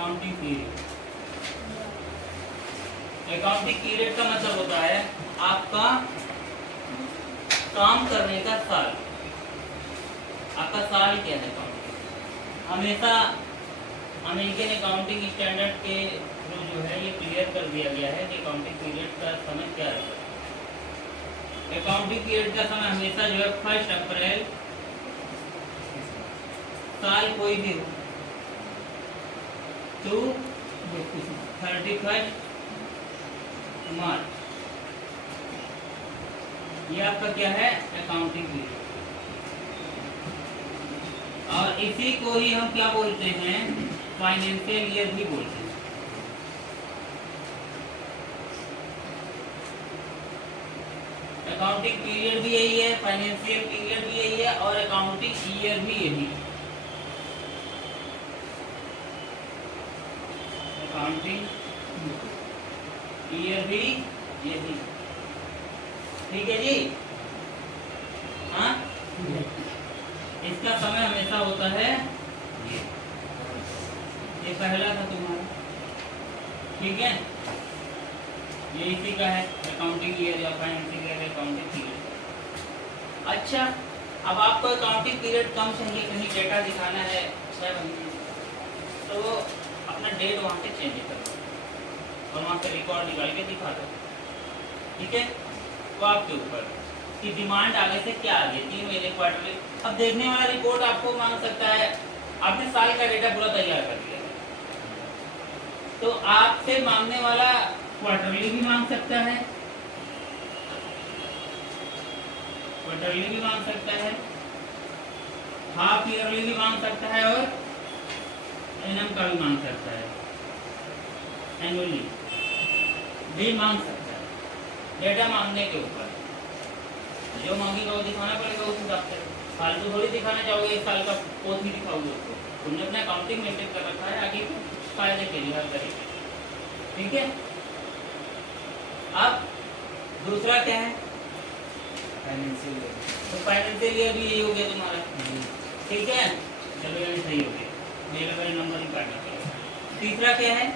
Accounting period. Accounting period का मतलब होता है आपका काम करने का साल। आपका साल क्या है अकाउंटिंग? हमेशा अमेरिकन अकाउंटिंग स्टैंडर्ड के थ्रू जो है ये क्लियर कर दिया गया है कि अकाउंटिंग पीरियड का समय क्या है। अकाउंटिंग पीरियड का समय हमेशा जो है 1 अप्रैल, साल कोई भी हो, टू 31 मार्च, ये आपका क्या है अकाउंटिंग पीरियड। और इसी को ही हम क्या बोलते हैं, फाइनेंशियल ईयर भी बोलते हैं। अकाउंटिंग पीरियड भी यही है, फाइनेंशियल पीरियड भी यही है और अकाउंटिंग ईयर भी यही है। अकाउंटिंग ईयर भी यही, ठीक है जी। हाँ, इसका समय हमेशा होता है ये पहला था तुम्हारा, ठीक है, ये इसी का है अकाउंटिंग ईयर या फाइनेंशियल ईयर अकाउंटिंग पीरियड। अच्छा, अब आपको अकाउंटिंग पीरियड कम चाहिए, कहीं डेटा दिखाना है 6 महीने, तो अपना डेट वहाँ पे चेंज कर दो और वहाँ पे रिकॉर्ड निकाल के दिखा दो, ठीक है। तो आपके ऊपर कि डिमांड आगे से क्या आ गई, 3 महीने क्वार्टरली। अब देखने वाला रिपोर्ट आपको मांग सकता है, आपने साल का डेटा पूरा तैयार कर दिया तो आपसे मांगने वाला क्वार्टरली भी मांग सकता है, क्वार्टरली भी मांग सकता है, हाफ ईयरली भी मांग सकता है और एनएम का भी मांग सकता है, एनुअली भी मांग सकता है। डेटा मांगने के ऊपर जो मांगेगा वो दिखाना पड़ेगा उस हिसाब से। फालतू थोड़ी दिखाना चाहोगे, 1 साल का पोस्ट भी दिखाओगे उसको। तुमने अपना अकाउंटिंग मेंटेन कर रखा है, आगे फायदे के लिए हर तरीके, ठीक है। अब दूसरा क्या है, फाइनेंशियल ईयर। तो फाइनेंशियल ईयर भी यही हो गया तुम्हारा, ठीक है, चलो ये सही हो गया, मेरा पहले नंबर ही काटना पड़ेगा। तीसरा क्या है,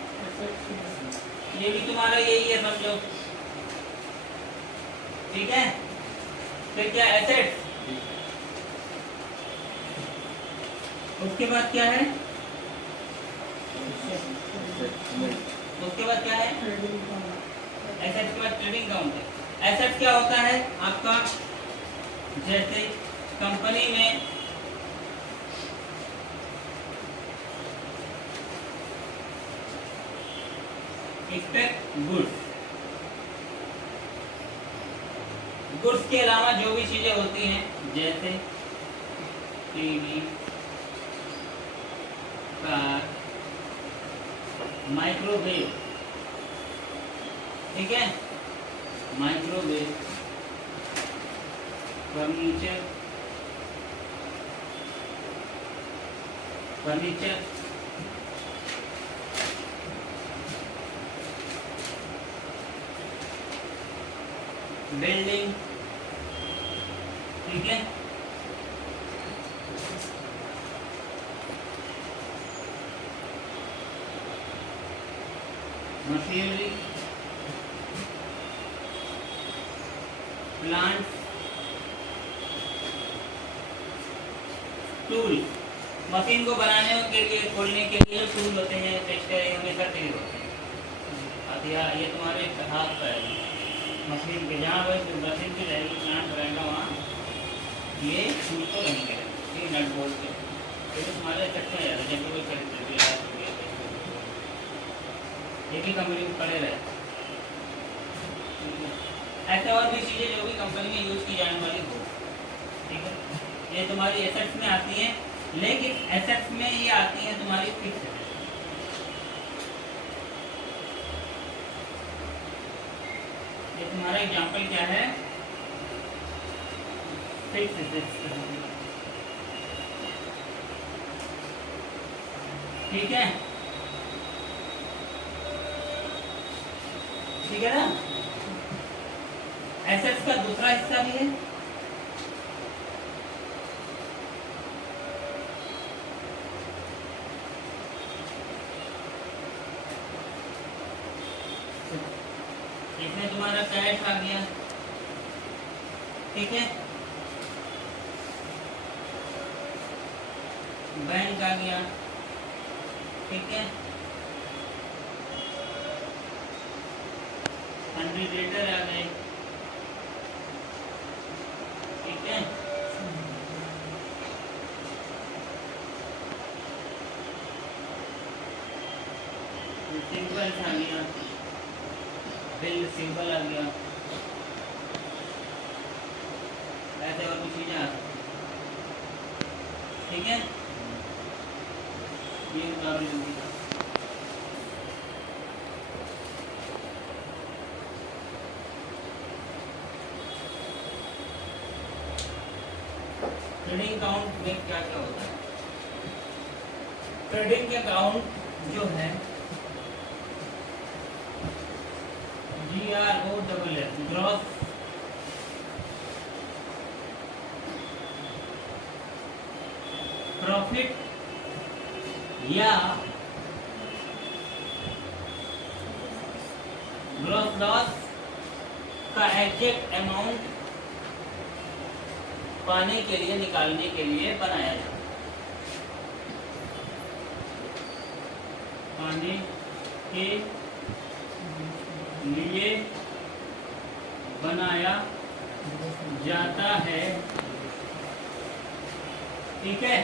ये भी तुम्हारा यही है समझो, ठीक है। फिर क्या, एसेट्स। उसके बाद क्या है, उसके बाद क्या है, एसेट्स के बाद ट्रेडिंग अकाउंट है। एसेट्स क्या होता है आपका, जैसे कंपनी में एक्सपेक्ट गुड्स, गुड्स के अलावा जो भी चीजें होती हैं जैसे टीवी, कार, माइक्रोवेव, ठीक है, माइक्रोवेव, फर्नीचर, फर्नीचर, बिल्डिंग, ठीक है, मशीनरी, प्लांट्स, टूल। मशीन को बनाने के लिए, खोलने के लिए टूल होते हैं, टेक्सटाइल हमेशा चाहिए होते हैं। हथियार, ये तुम्हारे हाथ का है मशीन के, जहाँ वह मशीन की रहेगी, प्लांट रहेगा वहाँ ये टूल को नहीं करेगा, ये नट बोल्ट के, तो तुम्हारे सकते हैं यार, जब कोई खरीद ये भी कंपनी में पड़े रहे। ऐसे और भी चीज़ें जो भी कंपनी में यूज की जाने वाली हो, ठीक है, ये तुम्हारी एसेट्स में आती हैं, लेकिन एसेट्स में ये आती है तुम्हारी फिक्स। ये तुम्हारा एग्जांपल क्या है, फिक्स एसेट्स, ठीक है, ठीक है ना। एसेट्स का दूसरा हिस्सा भी है, तुम्हारा कैश आ गया, ठीक है, बैंक आ गया, ठीक है, सन्ड्री डेटर आ गए, ठीक है, रिसीवेबल्स आ गया, बिल रिसीवेबल आ गया, ऐसे और कुछ चीजें आ सकती, ठीक है, ये उतार लूंगी। ट्रेडिंग अकाउंट में क्या क्या होता है? ट्रेडिंग अकाउंट जो है GROSS, ग्रॉस प्रॉफिट या ग्रॉस लॉस का एग्जैक्ट अमाउंट पाने के लिए, निकालने के लिए बनाया जाता है, पाने के लिए बनाया जाता है, ठीक है,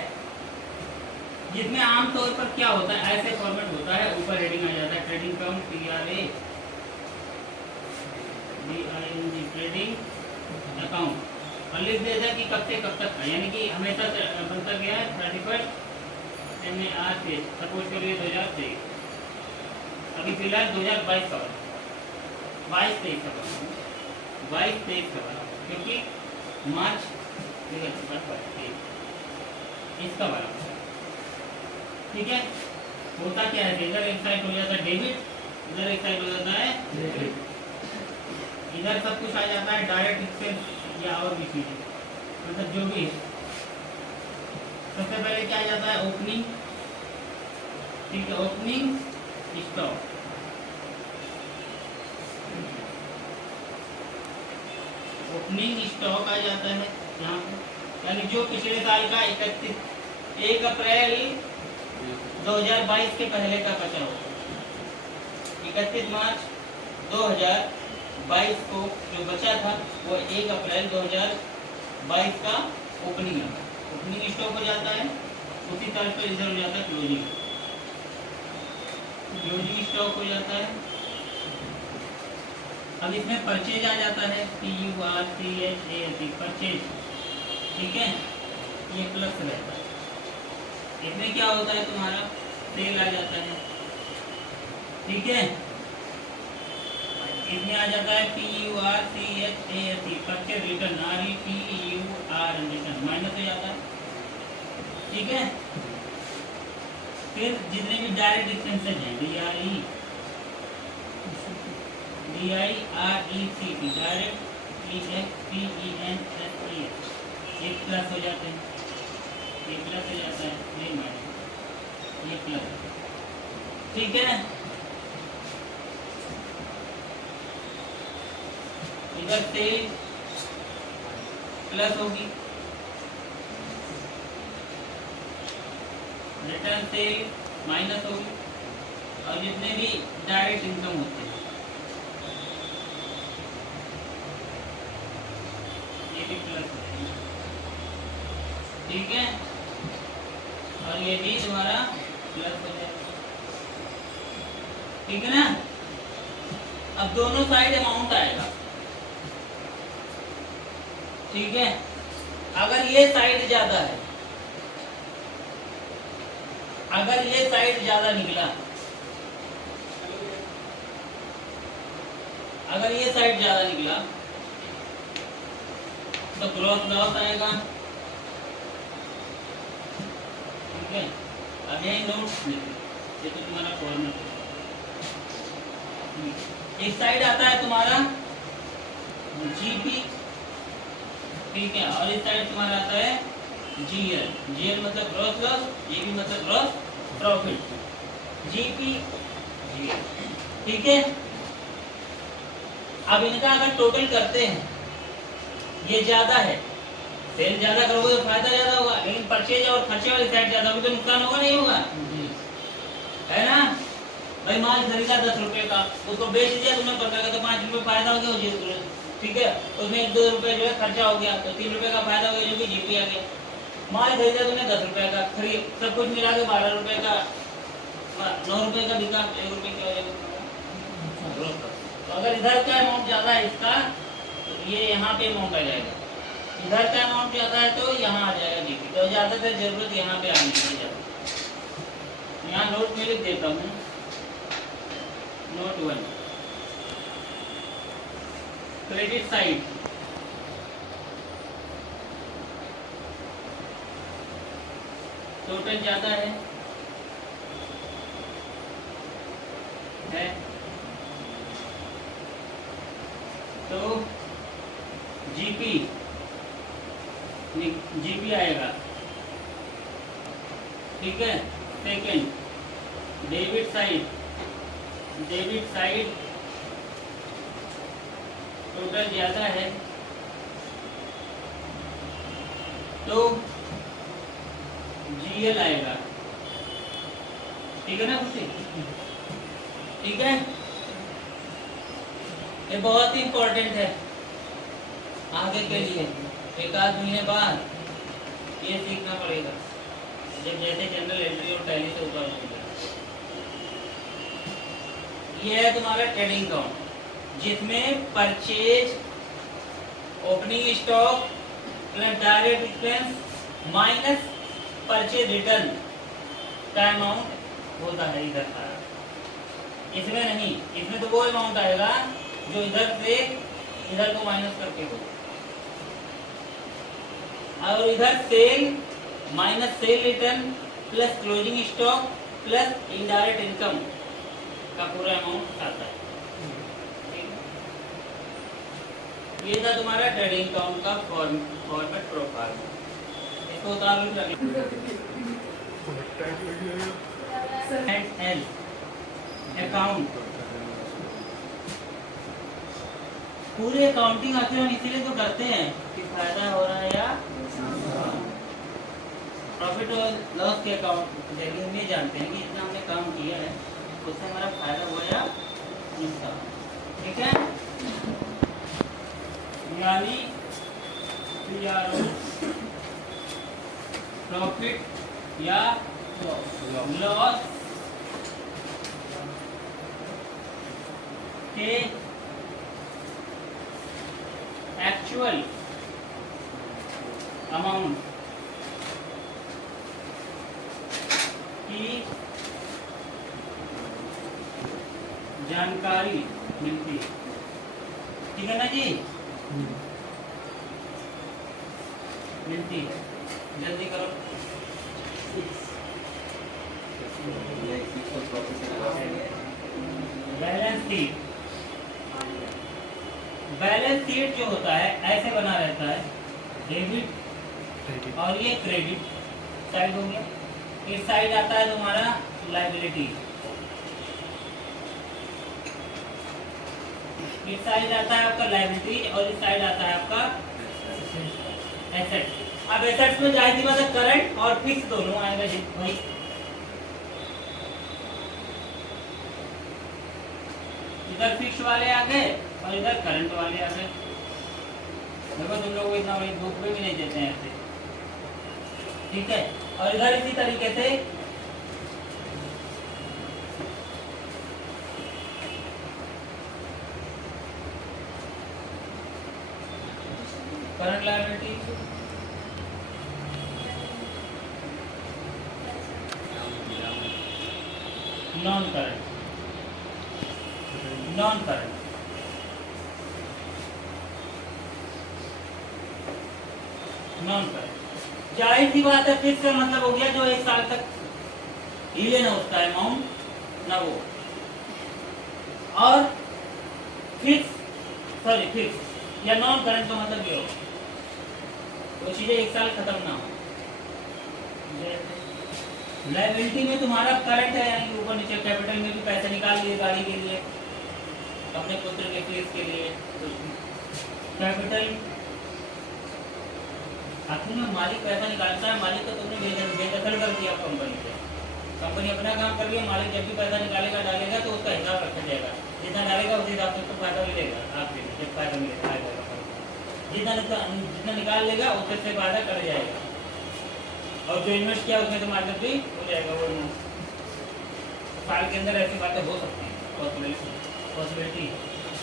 जिसमें आमतौर पर क्या होता है, ऐसे फॉर्मेट होता है, ऊपर हेडिंग आ जाता है trading account, TRADING trading account, और लिख देता है कि कब से कब तक, यानी कि हमेशा बनता गया है 31 MAR से, सपोज करिए 2023, अभी फिलहाल 2022 का 22-23 का 22-23 का, क्योंकि मार्च इसका वाला, ठीक है। होता क्या है, इधर एक साइड हो जाता है डेबिट, इधर एक साइड हो जाता है क्रेडिट, इधर सब कुछ आ जाता है डायरेक्ट एक्सपेंस या और भी चीजें, मतलब जो भी है। सबसे पहले क्या आ जाता है, ओपनिंग, ठीक है, ओपनिंग स्टॉक, ओपनिंग स्टॉक आ जाता है यहाँ पे, यानी जो पिछले साल का 1 अप्रैल 2022 के पहले का बचा हो, 31 मार्च 2022 को जो बचा था वो 1 अप्रैल 2022 का ओपनिंग है, ओपनिंग स्टॉक हो जाता है, उसी तारीख पर इधर हो जाता है क्लोजिंग, क्लोजिंग स्टॉक हो जाता है। अब इसमें परचेज आ जाता है, PURCHASE, परचेज, ठीक है, ये प्लस रहता है, इसमें क्या होता है तुम्हारा सेल आ जाता है, ठीक है, इसमें आ जाता है PURCHASE, purchase return, RETUR return, minus हो जाता है, ठीक है। फिर जितने भी डायरेक्ट एक्सपेंसेस हैं, DIRECT, डायरेक्ट EXPENSES, एक प्लस हो जाते हैं, ये प्लस हो जाता है, ये माइनस, ये प्लस, ठीक है। इधर सेल प्लस होगी, रिटर्न सेल माइनस होगी, और जितने भी डायरेक्ट इनकम होते हैं ये भी प्लस हो जाएंगे, ठीक है, और ये भी तुम्हारा प्लस हो जाएगा, ठीक है ना। अब दोनों साइड अमाउंट आएगा, ठीक है, अगर ये साइड ज्यादा है, अगर ये साइड ज्यादा निकला, अगर ये साइड ज्यादा निकला तो ग्रॉस लॉस आएगा, ठीक है। अब यही नोट्स लिखिए, ये तो तुम्हारा फॉर्मेट है, एक साइड आता है तुम्हारा GP, ठीक है, और इस साइड तुम्हारा आता है GL, GL मतलब ग्रॉस लॉस, ये भी मतलब ग्रॉस प्रॉफिट, GP GL, ठीक है। अब इनका अगर टोटल करते हैं, ये ज्यादा है, सेल ज्यादा करोगे तो फायदा ज्यादा होगा, लेकिन परचेज और खर्चे वाली साइड ज्यादा होगी तो नुकसान होगा नहीं होगा, है ना। भाई माल खरीदा 10 रुपए का, उसको बेच दिया तुमने 15 का, तो 5 रुपए फायदा हो गया, ठीक है। उसमें 1-2 रुपए जो है खर्चा हो गया, तो 3 रुपए का फायदा हो गया, जो कि जीपी आ गया। माल खरीदा तुमने 10 रुपए का, खरीद सब कुछ मिला के 12 रुपए का, 9 रुपए का बिका, 1 रुपए की वजह से। तो अगर इधर का अमाउंट ज्यादा है इसका, तो ये यहाँ पे अमाउंट आ जाएगा, इधर का अमाउंट ज्यादा है तो यहाँ आ जाएगा जीपी। तो ज्यादातर जरूरत यहाँ पे आने की ज्यादा। यहाँ नोट में लिख देता हूँ, नोट 1, क्रेडिट साइड टोटल ज्यादा है तो जीपी आएगा, ठीक है। सेकंड, डेबिट साइड टोटल ज्यादा है तो जीएल आएगा, ठीक है ना खुशी, ठीक है। ये बहुत ही इम्पोर्टेंट है आगे के लिए, एक आध महीने बाद ये सीखना पड़ेगा, जब जैसे जनरल एंट्री और टैली से ऊपर होगा। ये है तुम्हारा ट्रेडिंग अकाउंट, जिसमें purchase, opening stock plus direct expense minus purchase return का अमाउंट होता है इधर का। इसमें नहीं, इसमें तो वो अमाउंट आएगा जो इधर से इधर को माइनस करके हो, और इधर sale minus sale return plus closing stock plus indirect income का पूरा अमाउंट आता है। ये था तुम्हारा ट्रेडिंग अकाउंट का फॉर्मेट प्रोफाइल। इसको उतार लो, एल अकाउंट पूरे अकाउंटिंग आखिर हम इसीलिए तो करते हैं कि फायदा हो रहा है या प्रॉफिट और लॉस के अकाउंट जरिए हम ये जानते हैं कि इतना हमने काम किया है उससे हमारा फायदा हुआ या नुकसान, ठीक है। यानी प्रॉफिट या लॉस के एक्चुअल अमाउंट की जानकारी मिलती है, ठीक है ना जी, मिलती है। जल्दी करो, बैलेंस शीट, बैलेंस शीट जो होता है ऐसे बना रहता है, डेबिट और ये क्रेडिट साइड हो गया। इस साइड आता है तुम्हारा लायबिलिटी, इस साइड आता है आपका लायबिलिटी और इस साइड आता है आपका एसेट। अब एसेट्स में जाहिर सी बात है करंट और फिक्स दोनों आएगा जी भाई। इधर फिक्स वाले आ गए और इधर करंट वाले आ गए। देखो तुम लोग इतना बड़ी बुक में भी नहीं देते हैं ऐसे, ठीक है। और इधर इसी तरीके से current liability, non current, non current, non current. जाहिर सी बात है फिक्स का मतलब हो गया जो 1 साल तक हिले ना उसका अमाउंट ना वो, और फिक्स या नॉन करंट का मतलब ये हो वो चीजें 1 साल खत्म ना हो। लायबिलिटी में तुम्हारा करंट है, यानी ऊपर नीचे कैपिटल में भी पैसे निकाल लिए गाड़ी के लिए, अपने पुत्र के फीस के लिए। कैपिटल आखिर में मालिक पैसा निकालता है, मालिक को तुमने बेदखल कर दिया कंपनी से। कंपनी अपना काम कर रही है, मालिक जब भी पैसा निकालेगा डालेगा तो उसका हिसाब रखा जाएगा, जितना डालेगा उस हिसाब से उसको फायदा मिलेगा। आपसे जब फायदा मिलेगा जितना निकाल लेगा उससे फायदा कर जाएगा, और जो इन्वेस्ट किया उसमें तो मार्केट भी हो जाएगा। वो साल के अंदर ऐसी बातें हो सकती हैं, पॉसिबिलिटी।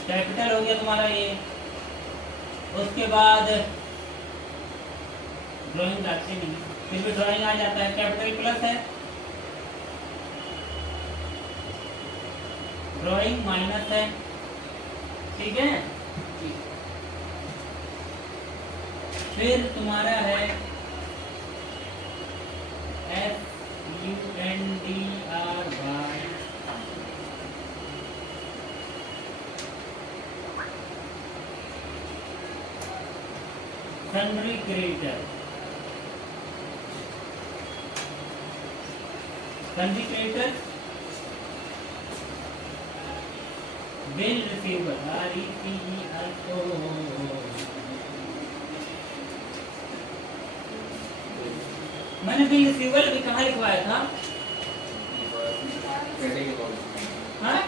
कैपिटल हो गया तुम्हारा ये। उसके बाद ड्राइंग लाते नहीं, फिर भी ड्राइंग आ जाता है। कैपिटल प्लस है, ड्राइंग माइनस है, ठीक है। फिर तुम्हारा है FUNDRY, sundry creditor. Sundry creditor, bill receiver, RECEIO। मैंने बिल रिसीवर भी कहाँ लिखवाया था? हाँ?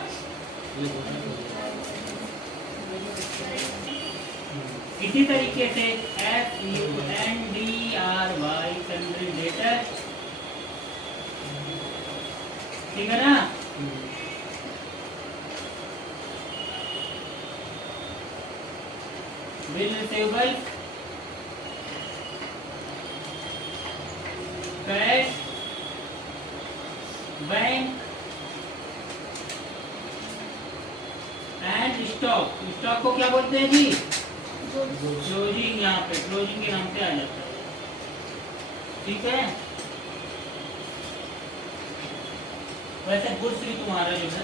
इसी तरीके से FUNDRY, सन्ड्री डेटर, ठीक है ना। Bill receivable, cash, bank and stock. Stock को क्या बोलते हैं जी? क्लोजिंग। यहाँ पे क्लोजिंग के नाम से आ जाता है, ठीक है। वैसे गुड्स भी तुम्हारा जो है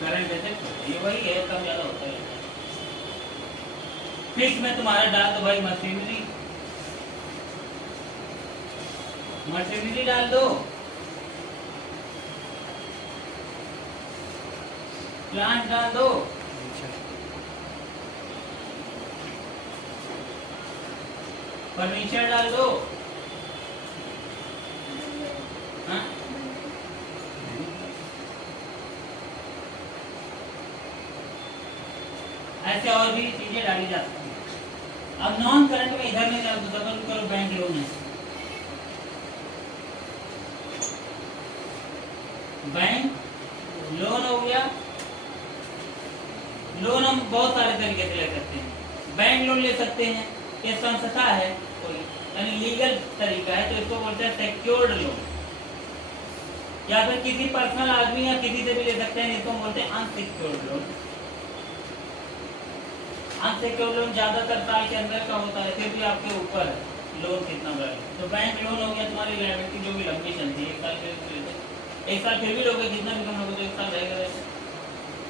करंट एसेट ये वही है, कम ज्यादा होता है। फिक्स में तुम्हारा डाल दो भाई मशीनरी, मशीनरी डाल दो, प्लांट डाल दो, फर्नीचर डाल दो। हाँ? ऐसे और भी चीजें डाली जा सकती हैं। अब नॉन करंट में इधर में डबल करो, बैंक लोन है। बैंक लोन हो गया। लोन हम बहुत सारे तरीके से ले सकते हैं। बैंक लोन ले सकते हैं, ये संस्था है कोई, यानी लीगल तरीका है, तो इसको बोलते हैं सिक्योर्ड लोन। या फिर किसी पर्सनल आदमी या किसी से भी ले सकते हैं, इसको बोलते हैं अनसिक्योर्ड लोन। अनसिक्योर्ड लोन ज्यादातर साल के अंदर का होता है, फिर भी आपके ऊपर लोन कितना बड़ा है। तो बैंक लोन हो गया तुम्हारी लायबिलिटी जो भी लंबी चलती है, एक साल फिर भी लोगे, जितना भी कम लोगे तो एक साल रहेगा,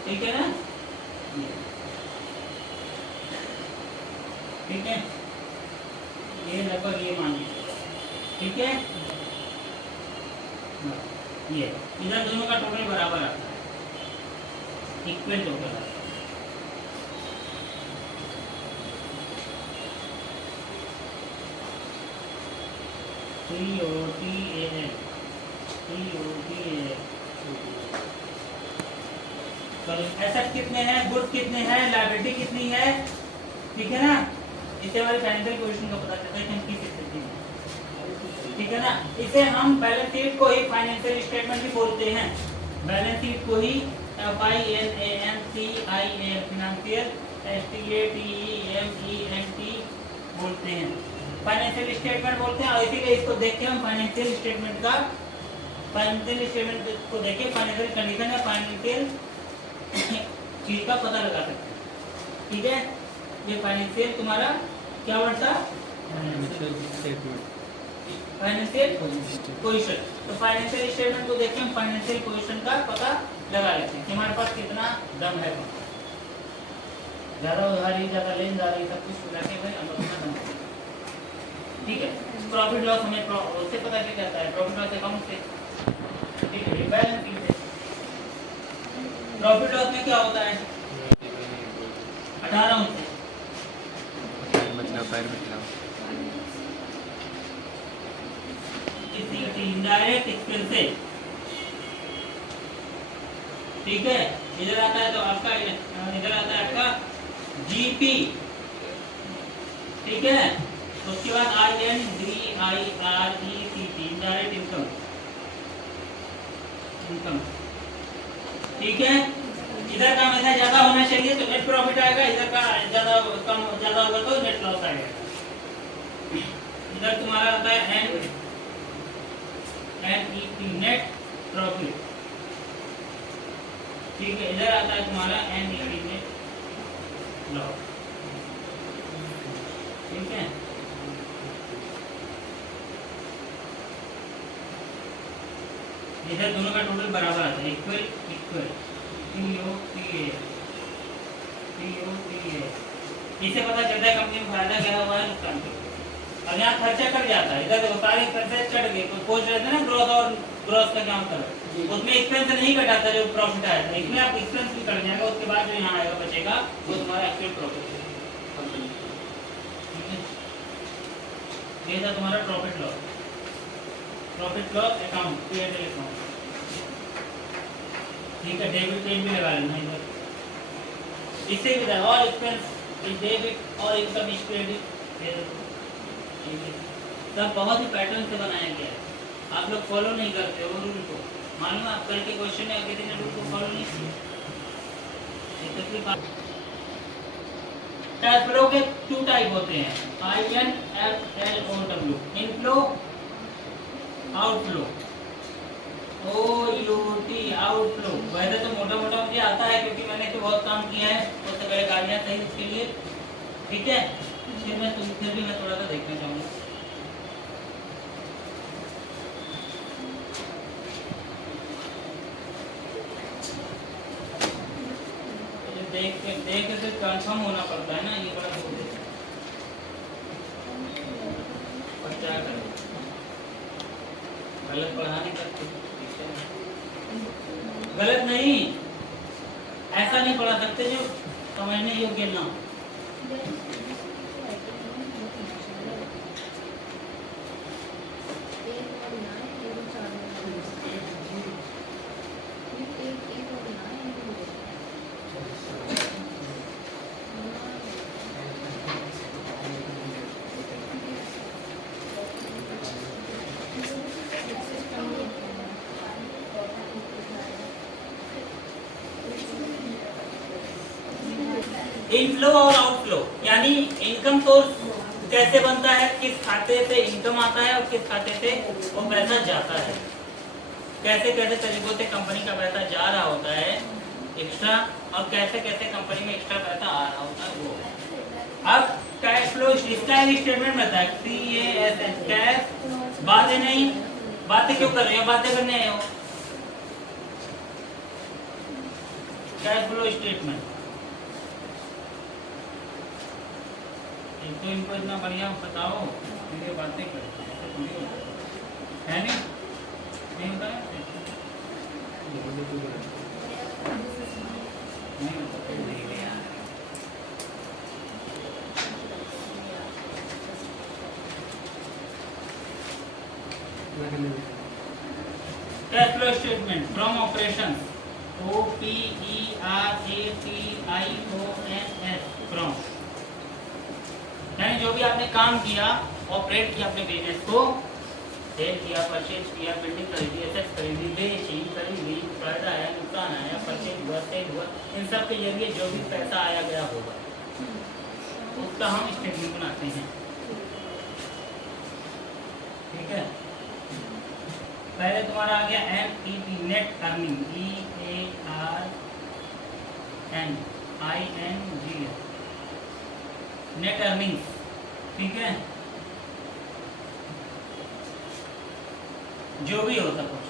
ठीक है ना। ठीक है, ये लगभग ये मान लीजिए, ठीक है। ये इधर दोनों का टोटल बराबर आता है, इक्वल टोटल आता है। एसेट कितने हैं, गुड्स कितने हैं, लायबिलिटी कितनी है, ठीक है ना। इससे हमारी फाइनेंशियल पोजीशन का पता चलता है कि हम किस स्थिति में, ठीक है ना। इसे हम बैलेंस शीट को ही फाइनेंशियल स्टेटमेंट भी बोलते हैं। बैलेंस शीट को ही FINANCIAL फाइनेंशियल STATEMENT बोलते हैं, फाइनेंशियल स्टेटमेंट बोलते हैं। और इसीलिए इसको देख के हम फाइनेंशियल स्टेटमेंट को देख के फाइनेंशियल कंडीशन या फाइनेंशियल चीज का पता लगा सकते हैं, ठीक है। ये फाइनेंशियल तुम्हारा क्या बढ़ता, फाइनेंशियल पोजीशन। तो फाइनेंशियल स्टेटमेंट को देख के हम फाइनेंशियल पोजीशन का पता लगा लेते हैं कि हमारे पास कितना दम है, ज्यादा उधारी, ज्यादा लेन देन, सब कुछ मिला के भाई हम अपना दम, ठीक है। प्रॉफिट लॉस हमें उससे पता चल जाता है, प्रॉफिट लॉस अकाउंट से, ठीक है। बैलेंस शीट से प्रॉफिट लॉस में क्या होता है? 18 से इनडायरेक्ट एक्सपेंसेस, ठीक है। इधर आता है तो आपका, इधर आता है आपका जीपी, ठीक है। उसके बाद INDIRECT इनडायरेक्ट इनकम, इनकम, ठीक है। इधर का हमेशा ज्यादा होना चाहिए तो नेट प्रॉफिट आएगा, इधर का ज्यादा कम ज्यादा होगा तो नेट लॉस आएगा। इधर तुम्हारा आता है NET नेट प्रॉफिट, ठीक है। इधर आता है तुम्हारा NET नेट लॉस, ठीक है। इधर दोनों का टोटल बराबर आता है, इक्वल इक्वल, TOTA। इससे पता चलता है कंपनी में फायदा क्या हुआ है, नुकसान क्या हुआ है। और यहाँ खर्चा कट जाता है, इधर देखो सारे एक्सपेंसेस कट गए। कोई पोस्ट रहता है ना ग्रोथ और ग्रोथ का क्या अंतर है, उसमें एक्सपेंस नहीं कटाता जो प्रॉफिट आया था, इसमें आप एक्सपेंस भी कट जाएगा, उसके बाद जो यहाँ आएगा बचेगा वो तुम्हारा एक्चुअल प्रॉफिट है। ये था तुम्हारा profit loss, profit loss account, P&L account, ठीक है। डेबिट पेड भी लगा लेना इधर, इससे भी था और एक्सपेंस इज डेबिट और इनकम इज क्रेडिट, सब बहुत ही पैटर्न से बनाया गया है। आप लोग फॉलो नहीं करते वो रूल को, मालूम है। आप कल के क्वेश्चन में अगर दिन रूल को फॉलो नहीं किया, कैश फ्लो के 2 टाइप होते हैं, INFLOW, inflow outflow, OUT outflow. वैसे तो मोटा मोटा मुझे आता है क्योंकि मैंने तो बहुत काम किया है, उससे पहले गाड़ियाँ सही इसके लिए, ठीक है। फिर मैं थोड़ा सा देखना चाहूँगा। देख के फिर कंफर्म होना पड़ता है ना, ये बड़ा बोल है। और क्या करें, गलत पढ़ाने का, गलत नहीं, ऐसा नहीं पढ़ा सकते जो समझने योग्य ना। इनफ्लो और आउटफ्लो, यानी इनकम सोर्स कैसे बनता है, किस खाते से इनकम आता है और किस खाते से वो पैसा जाता है, कैसे कैसे तरीकों से कंपनी का पैसा जा रहा होता है एक्स्ट्रा, और कैसे कैसे कंपनी में एक्स्ट्रा पैसा आ रहा होता है वो। अब कैश फ्लो इसका एक स्टेटमेंट रहता है, CASH, कैश, बातें नहीं, बातें क्यों कर रहे हो, बातें करने आए हो। कैश फ्लो स्टेटमेंट, तो इनको इतना बढ़िया बताओ, मेरी बातें करो, है नहीं होता है, cash flow statement from operations, OPERATIONS, from, यानी जो भी आपने काम किया, ऑपरेट किया अपने बिजनेस को, सेल किया, परचेज किया, बिल्डिंग खरीदी, एसेट्स खरीदी, बेची, खरीदी, फायदा आया, नुकसान आया, परचेज हुआ, सेल हुआ, इन सब के जरिए जो भी पैसा आया गया होगा उसका हम स्टेटमेंट बनाते हैं, ठीक है। पहले तुम्हारा आ गया NET, net earning, EARNING, net earnings, ठीक है। जो भी हो सब कुछ,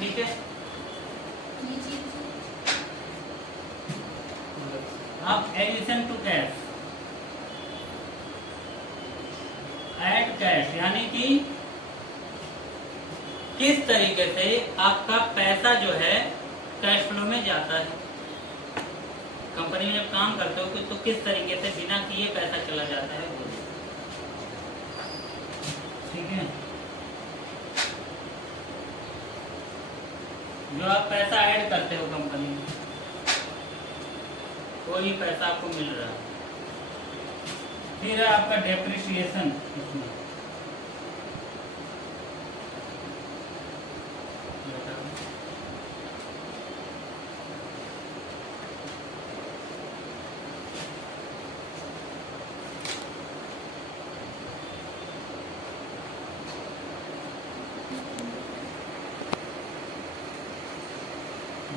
ठीक है। अब addition to cash, add cash, यानी कि किस तरीके से आपका पैसा जो है कैश फ्लो में जाता है। कंपनी में जब काम करते हो तो किस तरीके से बिना किए पैसा चला जाता है वो, ठीक है। जो आप पैसा ऐड करते हो कंपनी में, कोई पैसा आपको मिल रहा है। फिर है आपका डेप्रिसिएशन, इसमें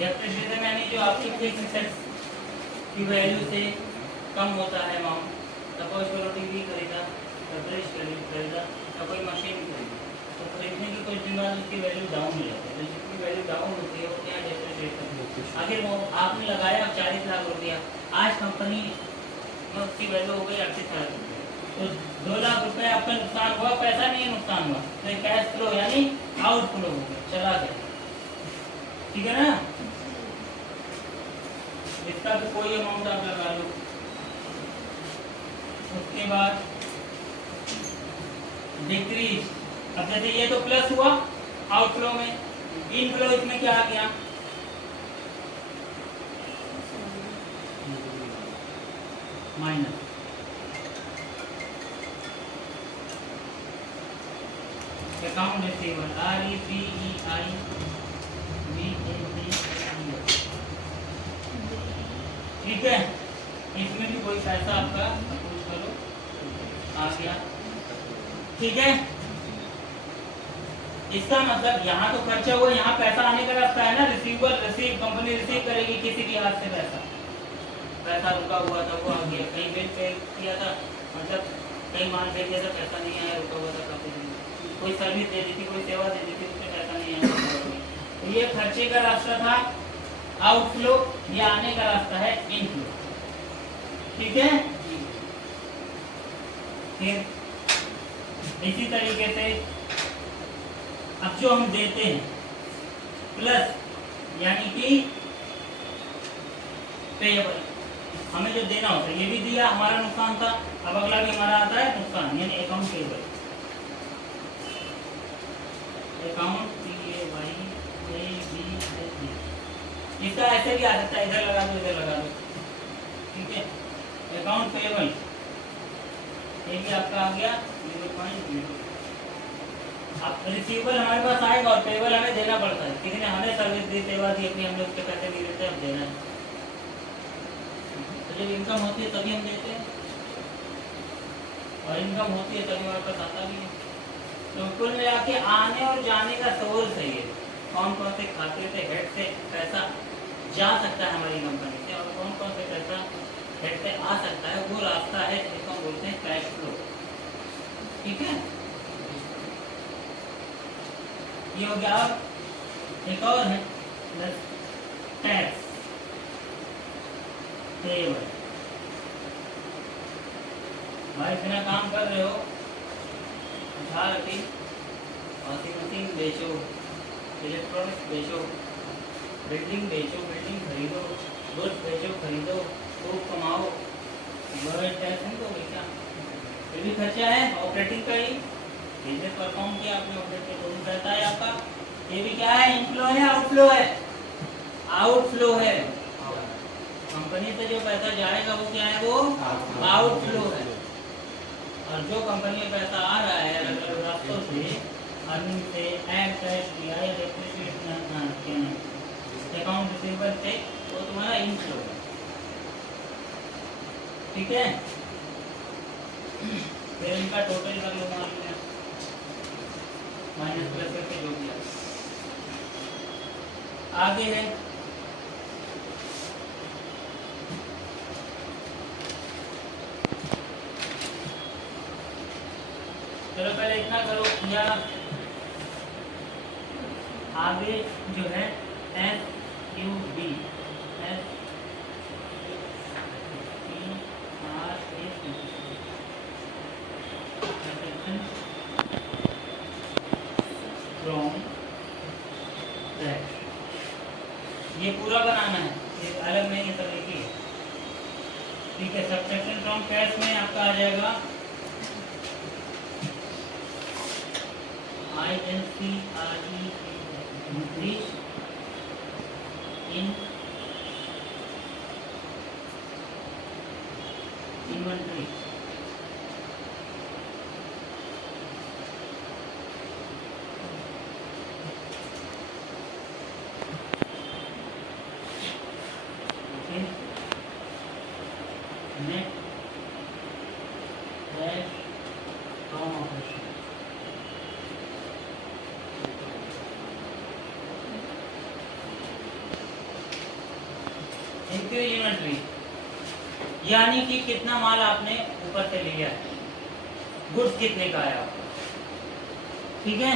डेप्रिसिएशन यानी जो आपकी फिक्स एसेट्स की वैल्यू से कम होता है अमाउंट। सपोज करो टीवी खरीदा या फ्रिज खरीदा या कोई मशीन खरीदी, तो खरीदने के कुछ दिन बाद उसकी वैल्यू डाउन हो जाती है। तो जिसकी वैल्यू डाउन होती है वो क्या डेप्रिसिएशन होती है। आखिर वो आपने लगाया 40 लाख रुपया, आज कंपनी में उसकी वैल्यू हो गई 38 लाख रुपये, तो 2 लाख रुपये आपका नुकसान हुआ, पैसा नहीं नुकसान हुआ, तो कैश फ्लो यानी आउटफ्लो हो गया, चला गया, ठीक है ना। इसका तो कोई अमाउंट आप लगा लो। उसके बाद डिक्रीज, अब जैसे ये तो प्लस हुआ आउटफ्लो में, इनफ्लो इसमें क्या आ गया, माइनस। अकाउंट रिसीवेबल, RECEIBABL, ठीक है। इसमें भी कोई पैसा आपका अप्रूव करो आ गया, ठीक है। इसका मतलब यहाँ तो खर्चा हुआ, यहाँ पैसा आने का रास्ता है ना, रिसीवेबल, रिसीव, कंपनी रिसीव करेगी किसी भी हाथ से पैसा रुका हुआ था वो आ गया, कहीं बिल पे किया था, मतलब कहीं माल भेज दिया था, पैसा नहीं आया, रुका हुआ था काफी दिन, कोई सर्विस दे दी थी, कोई सेवा दे दी थी, उसमें पैसा नहीं आया, तो ये खर्चे का रास्ता था आउटफ्लो, ये आने का रास्ता है इनफ्लो, ठीक है। फिर इसी तरीके से अब जो हम देते हैं प्लस यानी कि पेएबल, हमें जो देना होता है, ये भी दिया, हमारा नुकसान था, अब अगला भी हमारा आता है नुकसान, यानी अकाउंट पेएबल, अकाउंट इसका ऐसे भी आ सकता है, इधर लगा दो इधर लगा दो, ठीक है। अकाउंट पेएबल ये भी आपका आ गया 0.0। अब रिसीवेबल हमारे पास आएगा और पेएबल हमें देना पड़ता है, किसी ने हमें सर्विस दी, सेवा दी, अपनी हमने उसके पैसे नहीं देते, अब देना है। तो जब इनकम होती है तभी हम देते हैं, और इनकम होती है तभी हमारे पास आता भी है। तो कुल मिला के आने और जाने का सोर्स है ये, कौन कौन से खाते से हेड से पैसा जा सकता है हमारी कंपनी से, और कौन कौन से पैसा हेड से आ सकता है, वो रास्ता है जिसको हम बोलते हैं कैश फ्लो, ठीक है। ये हो गया। एक और है टैक्स पेएबल, भाई बिना काम कर रहे हो, रखी वॉशिंग मशीन बेचो, इलेक्ट्रॉनिक्स बेचो, बिल्डिंग बेचो, बिल्डिंग खरीदो, गुड्स बेचो खरीदो, खूब कमाओ, बड़ा टैक्स नहीं दोगे क्या, ये भी खर्चा है ऑपरेटिंग का ही, बिजनेस परफॉर्म किया आपने, ऑपरेटिंग तो करता है आपका, ये भी क्या है, इनफ्लो है आउटफ्लो है, आउटफ्लो है, कंपनी से जो पैसा जाएगा वो क्या है, वो आउटफ्लो है, और जो कंपनी में पैसा आ रहा है अलग अलग रास्तों से, अर्निंग से, ऐड कैश दिया या डेप्रिसिएशन अकाउंट रिसीवेबल से, वो तुम्हारा इनफ्लो है, ठीक है। फिर इनका टोटल कर लो, मान लिया माइनस प्लस करके जो दिया। आगे है चलो पहले इतना करो, या आगे जो है SUB फ्रॉम ये पूरा बनाना है, ये अलग नहीं है सब एक ही है। ठीक है, सब्ट्रैक्शन फ्रॉम कैश में आपका आ जाएगा INCRE increase in inventory. Net cash from operation inventory, यानी कि कितना माल आपने ऊपर से लिया है, गुड्स कितने का आया आपका। ठीक है,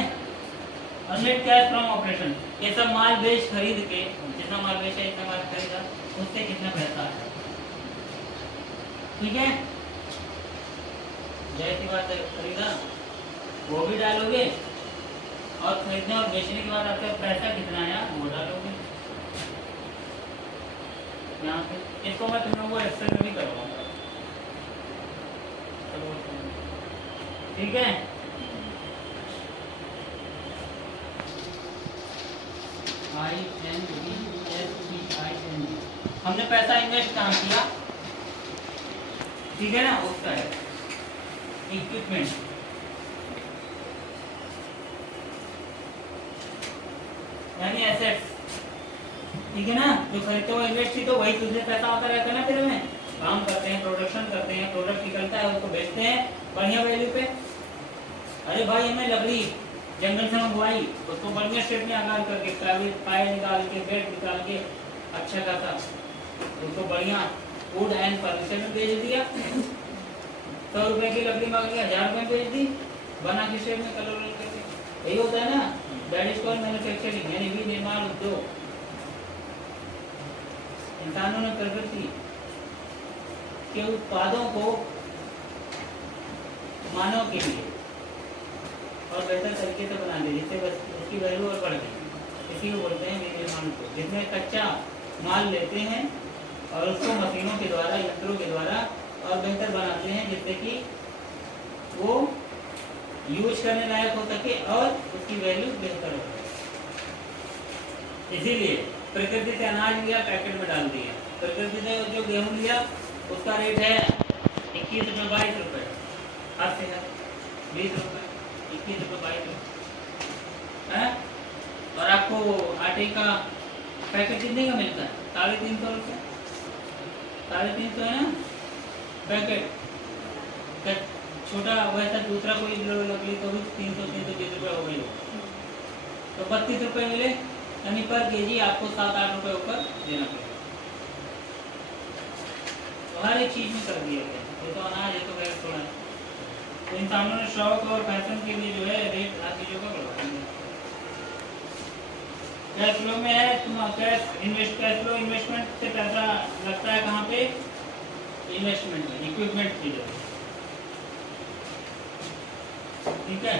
और नेट कैश फ्रॉम ऑपरेशन, ये सब माल बेच खरीद के, जितना माल बेचा इतना माल खरीदा, उससे कितना पैसा आया। ठीक है, जैसी बात है, खरीदा वो भी डालोगे और खरीदने और बेचने के बाद आपका पैसा कितना आया वो डालोगे यहाँ पे। इसको मैं तुम लोगों को एक्सेल में भी करवाऊंगा। ठीक है, INVESTING, हमने पैसा इन्वेस्ट कहाँ किया, ठीक है ना, उसका है इक्विपमेंट। यानी एसेट्स, ठीक है ना, जो खरीदते हो इन्वेस्ट ही तो वही तुझे पैसा आता रहता है ना। फिर हमें काम करते हैं, प्रोडक्शन करते हैं, प्रोडक्ट निकलता है, उसको बेचते हैं बढ़िया वैल्यू पे। अरे भाई हमने लकड़ी जंगल से मंगवाई, उसको बढ़िया शेप में आकार करके पाए निकाल के बेड निकाल के अच्छा खासा उसको बढ़िया वुड एंड फर्नीचर में बेच दिया। 100 रुपए की लकड़ी मांग लिया, 1000 रुपए बेच दी बना के शेप में कलर करके। यही होता है ना दैट इज कॉल्ड मैन्युफैक्चरिंग, यानी विनिर्माण उद्योग। इंसानों ने प्रकृति के उत्पादों को मानव के लिए और बेहतर तरीके से बना दे, जिससे बस उसकी वैल्यू और बढ़ गई। इसी को बोलते हैं विनिर्माण उद्योग, जिसमें कच्चा माल लेते हैं और उसको मशीनों के द्वारा, यंत्रों के द्वारा और बेहतर बनाते हैं, जिससे कि वो यूज करने लायक हो सके और उसकी वैल्यू बेहतर हो। इसीलिए प्रकृति से अनाज लिया, पैकेट में डाल दिया। प्रकृति से जो गेहूं लिया उसका रेट है 21 रुपये 22 रुपये, हद से हद 20 रुपये, 21 रुपये 22 रुपये है। और आपको आटे का पैकेट कितने का मिलता है? 350 रुपये, 350 है ना पैकेट। छोटा वैसा दूसरा कोई लकड़ी तो भी 300-320 रुपये हो गई हो, तो 32 रुपये मिले, यानी पर केजी आपको 7-8 रुपये ऊपर देना पड़ेगा। तो हर एक चीज में कर दिया गया, ये तो अनाज है तो वैसे थोड़ा। तो इंसानों ने शौक और फैशन के लिए जो है रेट हर चीजों का बढ़ा दिया। कैश फ्लो में है कैश फ्लो इन्वेस्टमेंट से पैसा लगता है कहाँ पे? इन्वेस्टमेंट में, इक्विपमेंट की जरूरत। ठीक है,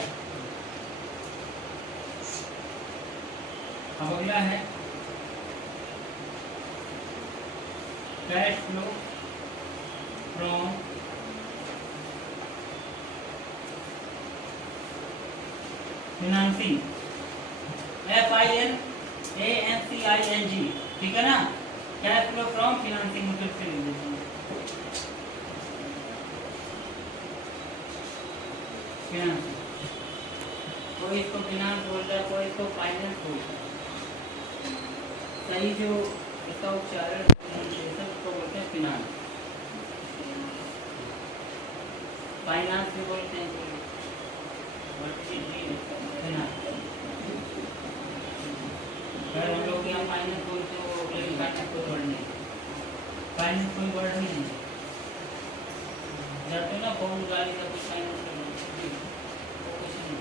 अब अगला है cash flow from financing, FINANCING, ठीक है ना। कैश फ्लो फ्रॉम फिनांसिंग मतलब से फिनांस, कोई इसको फिनांस बोलता है, कोई इसको फाइनेंस बोलता है। सही जो इसका उच्चारण को बोलते हैं फिनांस, फाइनेंस भी बोलते हैं हम लोग यहाँ फाइनेंस बोलते हो, लेकिन फाइनेंस कोई वर्ड नहीं, फाइनेंस कोई वर्ड नहीं है। जाते ना फोन गाड़ी का कुछ फाइनेंस करना, वो कुछ नहीं।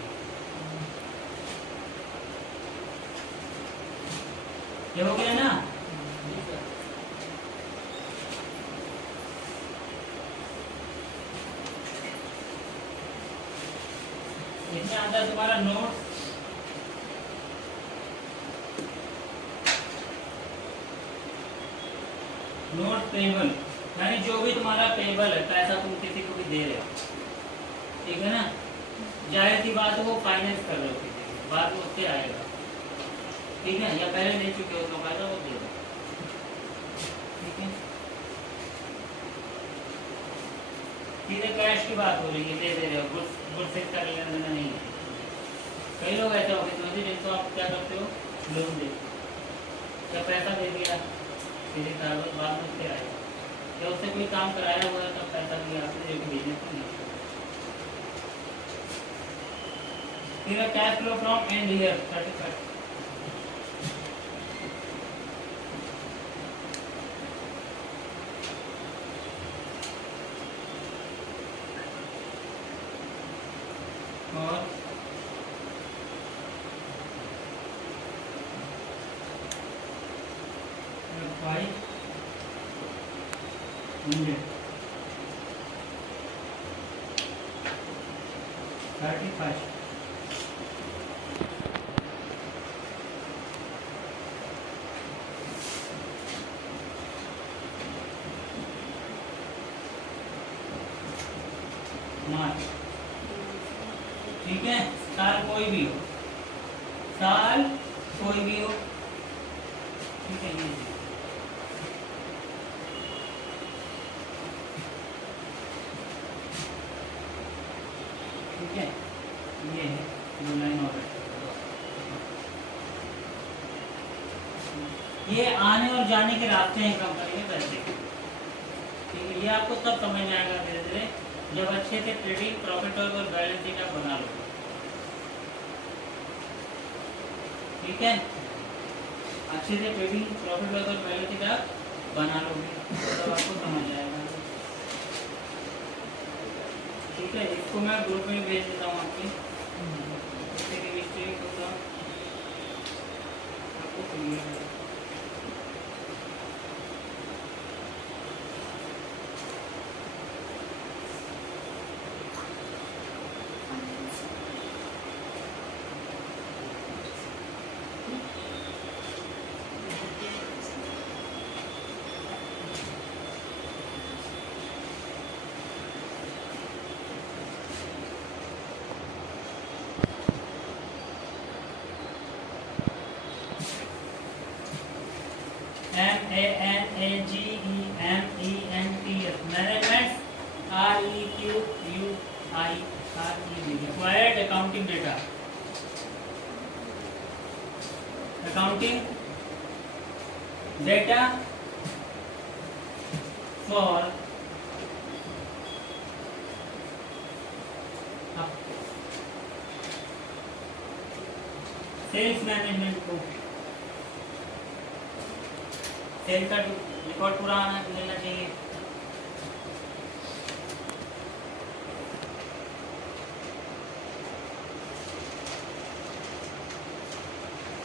ये हो गया ना। इसमें आता है तुम्हारा नोट, नोट पेबल यानी जो भी तुम्हारा पेबल है, पैसा तुम किसी को भी दे रहे हो, ठीक है ना, जाहिर सी बात है वो फाइनेंस कर रहे हो किसी को, बात उससे आएगा, ठीक है, या पहले दे चुके हो तो पैसा वो दे दो, ठीक है। सीधे कैश की बात हो रही है, दे रहे हो, गुड्स से कर लेना देना नहीं है। कई लोग ऐसे होते हैं जिनको आप क्या करते हो, लोन दे, या पैसा दे दिया सीधे कागज, बाद में उससे आएगा, या उससे कोई काम कराया हुआ है तब पैसा दिया आपने, जो कि बिजनेस में नहीं। फिर cash flow from and year 35 और फाइव 35 मार्च, ठीक है, साल कोई भी हो, साल कोई भी हो, ठीक है, ये ठीक है, ये है जो लाइन ऑर्डर, ये आने और जाने के रास्ते हैं कंपनी में पैसे, ठीक है, ये आपको तब समझ में आएगा धीरे धीरे जब अच्छे से ट्रेडिंग प्रॉफिट और बैलेंस शीट आप बना लो, ठीक है, अच्छे से ट्रेडिंग प्रॉफिट और बैलेंस शीट आप बना लोगे तब आपको समझ आएगा, ठीक है। इसको मैं ग्रुप में भेज देता हूँ आपके, जैसे कि मिस्टेक होगा आपको क्लियर है। MANAGEMENTS management REQUIRE required accounting data, accounting data for sales management को, सेल का रिकॉर्ड पूरा आना लेना चाहिए,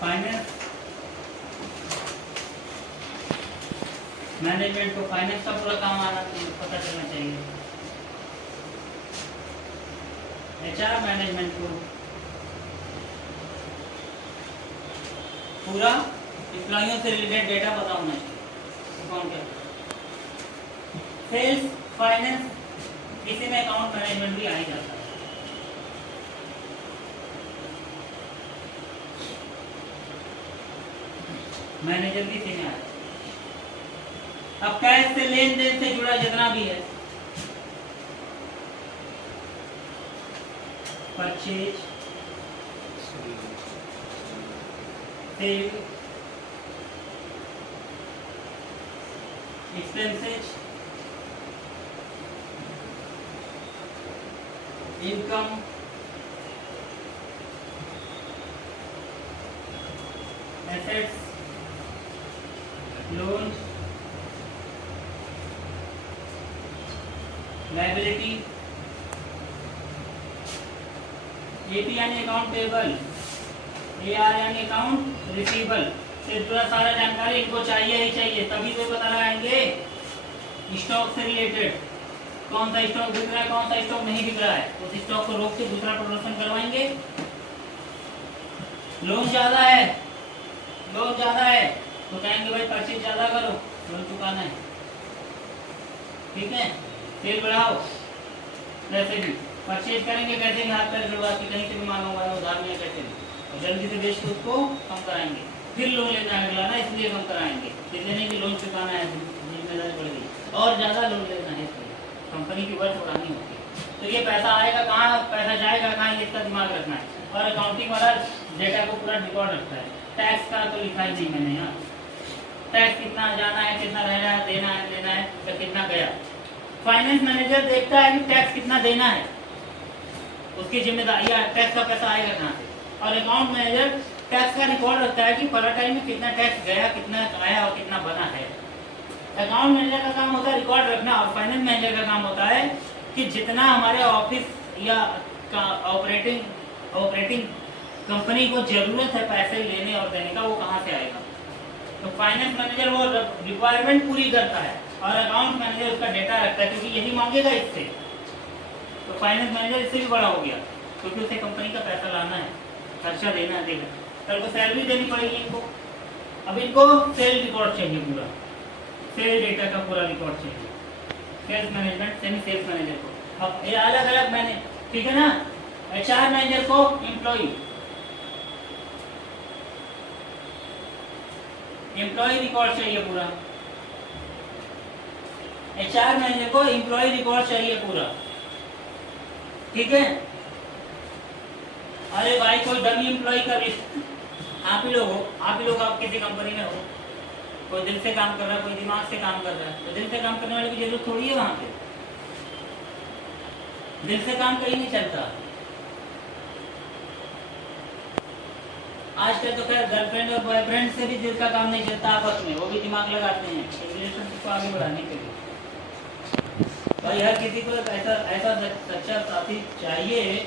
फाइनेंस मैनेजमेंट को फाइनेंस का पूरा काम आना पता चलना चाहिए, HR मैनेजमेंट को पूरा एम्प्लॉइयों से रिलेटेड डेटा पता होना चाहिए, कौन क्या, सेल्स फाइनेंस इसी में अकाउंट मैनेजमेंट भी आ ही जाता है, मैनेजर भी इसी में आता है। अब कैश से लेन देन से जुड़ा जितना भी है, purchase, sale, expenses, income, assets, loan, liability, AP यानी अकाउंट पेबल, AR यानी अकाउंट रिसीवेबल, से पूरा सारा जानकारी इनको चाहिए ही चाहिए, तभी तो पता लगाएंगे स्टॉक से रिलेटेड कौन सा स्टॉक बिक रहा है, कौन सा स्टॉक नहीं बिक रहा है, उस स्टॉक को रोक के दूसरा प्रदर्शन करवाएंगे। लोन ज्यादा है तो कहेंगे भाई परचेज ज्यादा करो, लोन चुकाना है, ठीक है, सेल बढ़ाओ, वैसे भी परचेज करेंगे कैसे भी, हाथ पैर जुड़वा के कहीं से भी मांगोगा उधार में कैसे भी, और जल्दी से बेच के उसको कम कराएंगे, फिर लोन लेना है अगला ना, इसलिए कम कराएंगे, इसलिए नहीं कि लोन चुकाना है, जिम्मेदारी बढ़ गई और ज़्यादा लोन लेना है, इसलिए कंपनी की वर्थ बढ़ानी होती है। तो ये पैसा आएगा कहाँ, पैसा जाएगा कहाँ, ये इसका दिमाग रखना है। और अकाउंटिंग वाला डेटा को पूरा रिकॉर्ड रखता है। टैक्स का तो लिखा ही नहीं मैंने यहाँ, टैक्स कितना जाना है, कितना रहना है, देना है, लेना है, तो कितना गया। फाइनेंस मैनेजर देखता है कि टैक्स कितना देना है, उसकी जिम्मेदारी, या टैक्स का पैसा आएगा कहाँ से। और अकाउंट मैनेजर टैक्स का रिकॉर्ड रखता है कि पर टाइम में कितना टैक्स गया, कितना आया और कितना बना है। अकाउंट मैनेजर का काम होता है रिकॉर्ड रखना, और फाइनेंस मैनेजर का काम होता है कि जितना हमारे ऑफिस या ऑपरेटिंग कंपनी को जरूरत है पैसे लेने और देने का, वो कहाँ से आएगा। तो फाइनेंस मैनेजर वो रिक्वायरमेंट पूरी करता है, और अकाउंट मैनेजर उसका डेटा रखता है, क्योंकि यही मांगेगा इससे। तो फाइनेंस मैनेजर इससे भी बड़ा हो गया, क्योंकि उसे कंपनी का पैसा लाना है, खर्चा देना देगा, कल को सैलरी देनी पड़ेगी इनको। अब इनको सेल रिकॉर्ड चाहिए, पूरा सेल डेटा का पूरा रिकॉर्ड चाहिए, sales management semi sales manager को। अब ये अलग अलग मैंने, ठीक है ना। एचआर मैनेजर को एम्प्लॉय रिकॉर्ड चाहिए पूरा, एचआर मैनेजर को एम्प्लॉय रिकॉर्ड चाहिए पूरा, ठीक है। अरे भाई कोई डमी एम्प्लॉय का आप ही लोग हो, आप ही लोग, आप किसी कंपनी में हो, कोई दिल से काम कर रहा है, कोई दिमाग से काम कर रहा है, तो दिल से काम करने वाले की जरूरत थोड़ी है वहां पे, दिल से काम कहीं नहीं चलता। आजकल तो खैर गर्लफ्रेंड और बॉयफ्रेंड से भी दिल का काम नहीं चलता आपस में, वो भी दिमाग लगाते हैं रिलेशनशिप को आगे बढ़ाने के लिए। भाई हर किसी को ऐसा सच्चा साथी चाहिए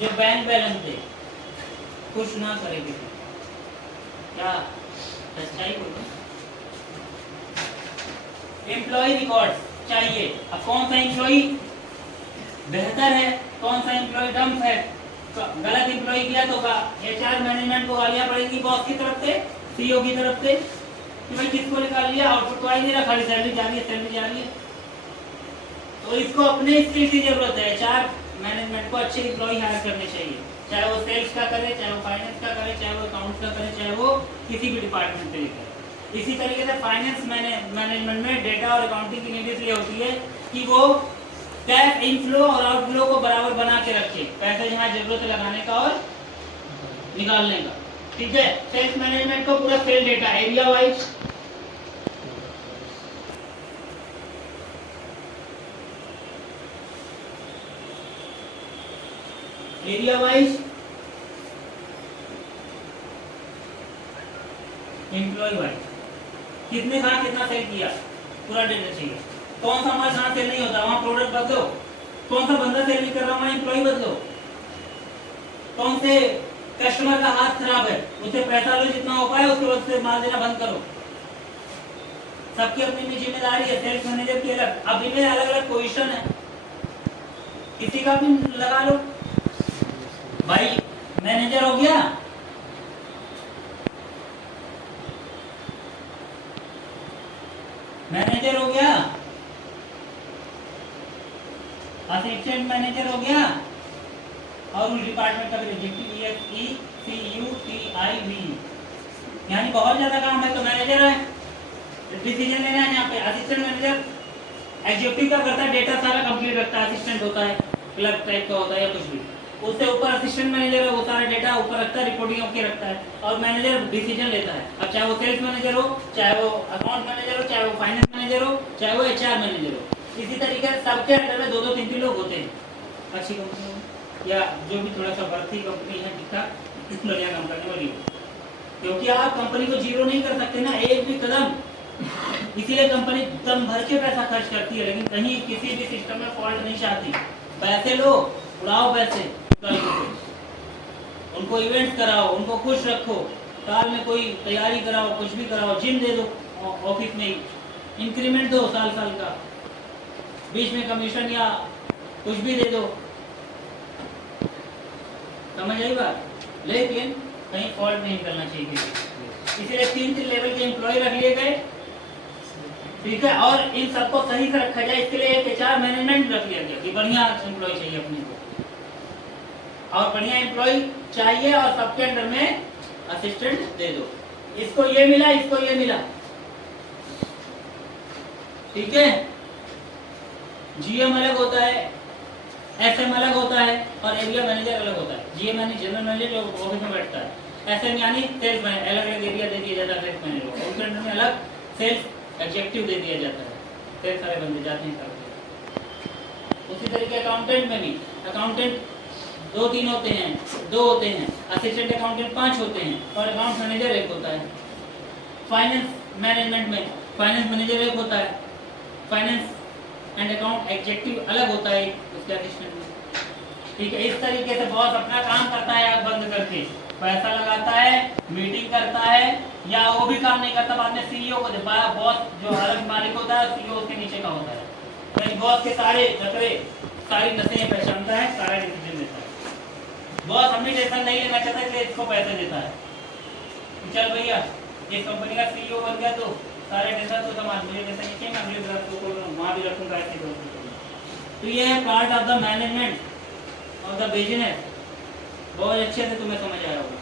जो बैंक बैलेंस दे, कुछ ना करे किसी, क्या सच्चाई बोलो। एम्प्लॉय रिकॉर्ड चाहिए। अब कौन सा एम्प्लॉय बेहतर है, कौन सा एम्प्लॉय डम्प है, गलत एम्प्लॉय किया तो एचआर मैनेजमेंट को गालियां पड़ेगी बॉस की तरफ से, सीईओ की तरफ से, कि भाई किसको निकाल लिया, आउटपुट तो आ ही नहीं रहा, खाली सैलरी जा रही है, सैलरी जा रही है। तो इसको अपने स्किल की जरूरत है। एचआर मैनेजमेंट को अच्छे एम्प्लॉय हायर करने चाहिए, चाहे वो सेल्स का करे, चाहे वो फाइनेंस का करे, चाहे वो अकाउंट्स का करे, चाहे वो किसी भी डिपार्टमेंट से करे। इसी तरीके से फाइनेंस मैनेजमेंट में डेटा और अकाउंटिंग की नीति इसलिए होती है कि वो कैश इनफ्लो और आउटफ्लो को बराबर बना के रखे, पैसे जहाँ जरूरत है लगाने का और निकालने का, ठीक है। सेल्स मैनेजमेंट को पूरा sale data area wise, employ wise, कितने कहाँ कितना सेल किया, पूरा डेटा चाहिए। कौन सा माल कहाँ सेल नहीं होता, वहाँ प्रोडक्ट बदलो। कौन सा बंदा सेल नहीं कर रहा, वहाँ एम्प्लॉय बदलो। कौन से कस्टमर का हाथ खराब है, उससे पैसा लो जितना हो पाए, उसके बाद से माल देना बंद करो। सबकी अपनी अपनी जिम्मेदारी है, सेल्स मैनेजर की अलग, अब इनमें अलग अलग पोजीशन है, किसी का भी लगा लो। भाई मैनेजर हो गया, मैनेजर हो गया, असिस्टेंट मैनेजर हो गया, और उस डिपार्टमेंट का यानी बहुत ज्यादा काम है, तो मैनेजर है, डिसीजन लेना है यहाँ पे। असिस्टेंट मैनेजर एग्जीक्यूटिव का करता है, डेटा सारा कंप्लीट रखता है, असिस्टेंट होता है, क्लर्क टाइप का होता है या कुछ भी। उससे ऊपर असिस्टेंट मैनेजर है, वो सारा डेटा ऊपर रखता है, रिपोर्टिंग ओके रखता है, और मैनेजर डिसीजन लेता है। अब चाहे वो सेल्स मैनेजर हो, चाहे वो अकाउंट मैनेजर हो, चाहे वो फाइनेंस मैनेजर हो, चाहे वो एचआर मैनेजर हो। इसी तरीके से सबके अंडर में 2-3 लोग होते हैं अच्छी कंपनी में, या जो भी थोड़ा सा बढ़ती कंपनी है जितना बढ़िया काम करने वाली हो, क्योंकि आप कंपनी को जीरो नहीं कर सकते ना एक भी कदम। इसीलिए कंपनी दम भर के पैसा खर्च करती है, लेकिन कहीं किसी भी सिस्टम में फॉल्ट नहीं चाहती। पैसे लो, उड़ाओ पैसे, उनको इवेंट्स कराओ, उनको खुश रखो, साल में कोई तैयारी कराओ, कुछ भी कराओ, जिम दे दो ऑफिस में ही, इंक्रीमेंट दो साल का, बीच में कमीशन या कुछ भी दे दो, समझ आई बात। लेकिन कहीं फॉल्ट नहीं करना चाहिए। इसलिए 3 लेवल के एम्प्लॉय रख लिए गए, ठीक है। और इन सबको सही से रखा जाए, इसके लिए एक एचआर मैनेजमेंट रख लिया गया कि बढ़िया एम्प्लॉय चाहिए अपने को, और बढ़िया एम्प्लॉय चाहिए और सबके अंडर में असिस्टेंट दे दो। इसको ये मिला, इसको ये मिला, ठीक है। जीएम अलग होता है, एसएम अलग होता है और एरिया मैनेजर अलग होता है। जीएम यानी जनरल मैनेजर जो ऑफिस में बैठता है, एसएम यानी सेल्स मैनेजर, अलग अलग एरिया दे दिया जाता है सेल्स मैनेजर को, उनके अंडर में अलग सेल्स एग्जीक्यूटिव दे दिया जाता है, सेल्स सारे बंदे जाते हैं करते। उसी तरीके अकाउंटेंट में भी, अकाउंटेंट 2-3 होते हैं, 2 होते हैं, असिस्टेंट अकाउंटेंट 5 होते हैं और अकाउंट मैनेजर 1 होता है। फाइनेंस मैनेजमेंट में फाइनेंस मैनेजर 1 होता है, फाइनेंस एंड अकाउंट एग्जीक्यूटिव अलग होता है उसके असिस्टेंट में, ठीक है। इस तरीके से बॉस अपना काम करता है आंख बंद करके, पैसा लगाता है, मीटिंग करता है, या वो भी काम नहीं करता, बाद में सीईओ को देता है। बॉस जो अलग मालिक होता है, सीईओ उसके नीचे का होता है, यानी बॉस के सारे खतरे, सारी नसें पहचानता है, सारा डिसीजन देता है। बॉस अपनी टेंशन नहीं लेना चाहता इसलिए इसको पैसे देता है, चल भैया एक कंपनी का सीईओ बन गया तो सारे टेंशन तो समाज मुझे टेंशन नहीं चाहिए, मैं अगले ग्राहक को वहाँ भी रखूँगा ऐसे करूँगा। तो ये है part of the management of the business. बहुत अच्छे से तुम्हें समझ आया होगा।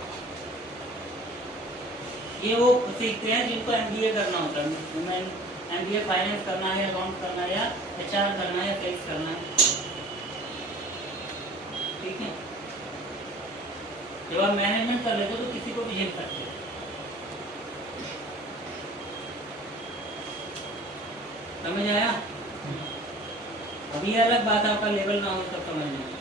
ये वो सीखते हैं जिनको एमबीए करना होता है, तुम्हें एमबीए फाइनेंस करना है, अकाउंट करना है, या एचआर करना है, या सेल्स करना है, ठीक है। जब आप मैनेजमेंट कर लेते हो तो किसी को भी झेल सकते हो। समझ आया? अभी अलग बात है, आपका लेवल ना हो तब समझ में